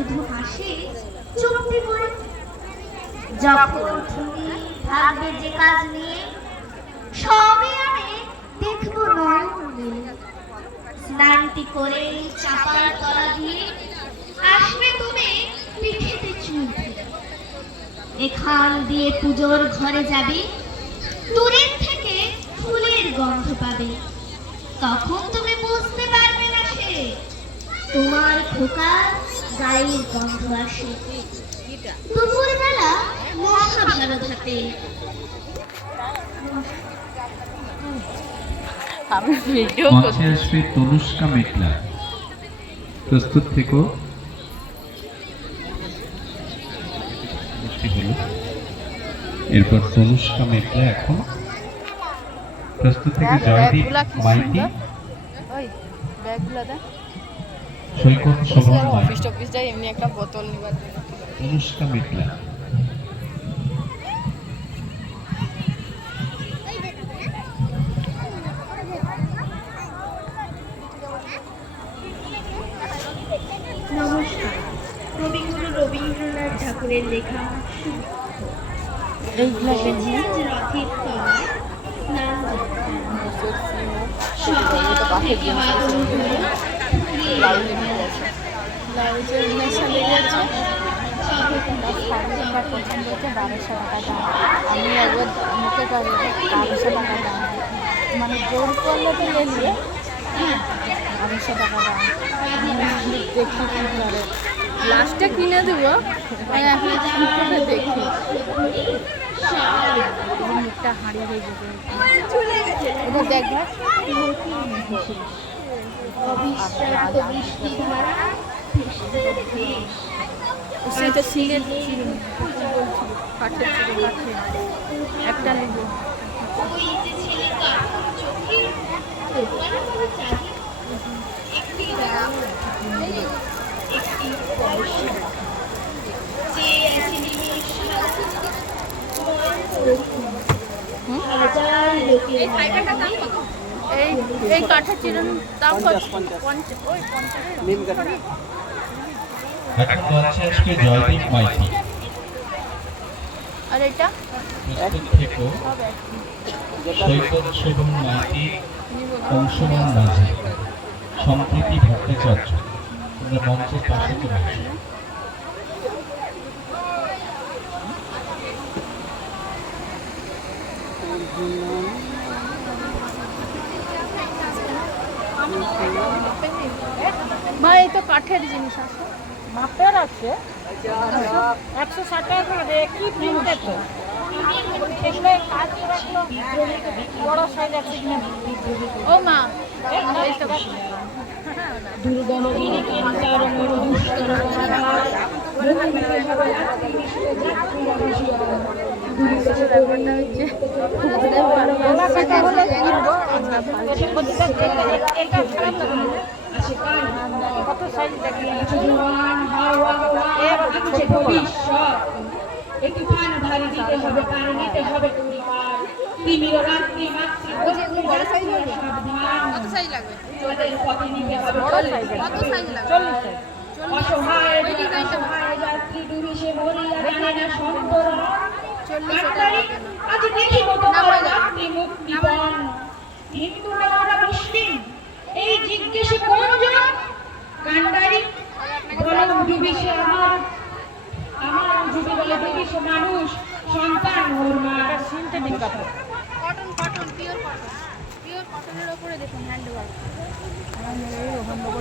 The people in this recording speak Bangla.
শুধু হাসে চুক্তি করে। যখন তুমি থাকবে যে কাজ নিয়ে, সবই আমি দেখবো নয়ন মেলে। স্নানটি করে চাপার তলা দিয়ে আসবে তুমি পিঠেতে চুল ফেলে। এখান দিয়ে পুজোর ঘরে যাবে, দূরের থেকে ফুলের গন্ধ পাবে। তখন তুমি বুঝতে পারবে না সে তোমার খোকার গায়ের গন্ধ আসে। দুপুরবেলা মহাভারত হাতে। মঞ্চে আসবে তনুষ্কা মেঘলা। প্রস্তুত থেকো। এরপর তনুষ্কা মেঘলা এখন প্রস্তুত থেকে জয়দীপ মাইতি, সৈকত শোভন মাইতি, তনুষ্কা মেঘলা। নমস্কার। কবিগুরু রবীন্দ্রনাথ ঠাকুরের লেখা রথের তলায় স্নান পছন্দ হচ্ছে 1200 টাকা দাম। আমি একবার মুখে করে 1200 টাকা দাম, মানে জোর করলে তো নিয়ে 1200 টাকা দাম। দেখি কী করে, লাস্টে কিনে দেবো। আমি এখন করে দেখি, মুখটা হারিয়ে হয়ে যাবে। এটা দেখ সেটা সিলেট কাঠের ছিল, কাঠে একটা নেব। এই কাঠের চিরুন দাম কত? 50। এখন মঞ্চে আসবে জয়দীপ মাইতি। আর এটা প্রস্তুত থেকো। সৈকত শোভন মাইতি, অংশমান মাঝি, সম্প্রীতি ভট্টাচার্য। তোমরা মঞ্চের পাশে চলে আসো। ভাই এই তো কাঠের জিনিস আছে, মাপের আছে 160 টাকা করে। কি প্রিন্ট আছে এগুলো? কাজ রাখলো বড় সাইজ আছে কিনা? ও মা এই তো কত সাইজ দেখি। একটু ফান ভারী দিতে হবে, কারণ নিতে হবে পরিবার। তিমির রাত্রি মাতৃ বড় সাইজ হবে। কত সাইজ লাগবে? তোদের পথে নিতে হবে। বড় সাইজ কত সাইজ লাগবে? 40 অসহায় অসহায় যাত্রী ডুবিসে মরিয়া জানে না সন্তরা। 40 টাকা আজ দেখিব তোমার যাত্রী মুক্তিপণ। হিন্দু না ওরা মুসলিম এই জিজ্ঞেসে কোনজন? কান্ডারি বলম ডুবিসে আমার ডুবি বলে ডুবিসে মানুষ সন্তান ওর মা। সিনথেটিক কাপড়, cotton cotton pure cotton, pure কটনের উপরে দেখুন হ্যান্ড ওয়ার্ক। আমার মেয়ে ওখান থেকে